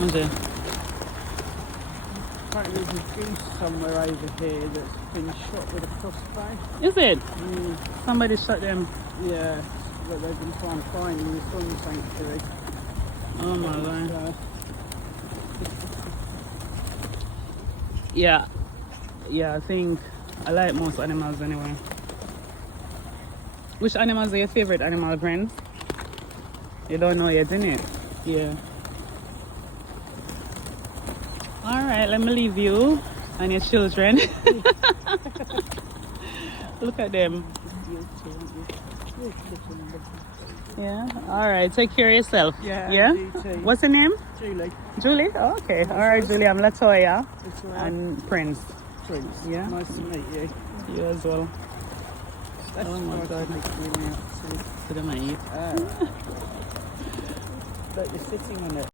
Is it? Apparently there's a goose somewhere over here that's been shot with a crossbow. Is it? Somebody shot them. Yeah, that they've been trying to find in the sun sanctuary. Oh my god. Yeah. Yeah, I think I like most animals anyway. Which animals are your favorite animal, friends? You don't know yet, innit? Yeah. Alright, let me leave you and your children. Look at them. Yeah. Alright, take care of yourself. Yeah. Yeah? You too. What's your name? Julie. Julie? Oh, okay. Alright, Julie, I'm Latoya. And Prince. Prince. Yeah. Nice to meet you. You as well. That's Oh my god. Sit Sit on my eat. But you're sitting on it.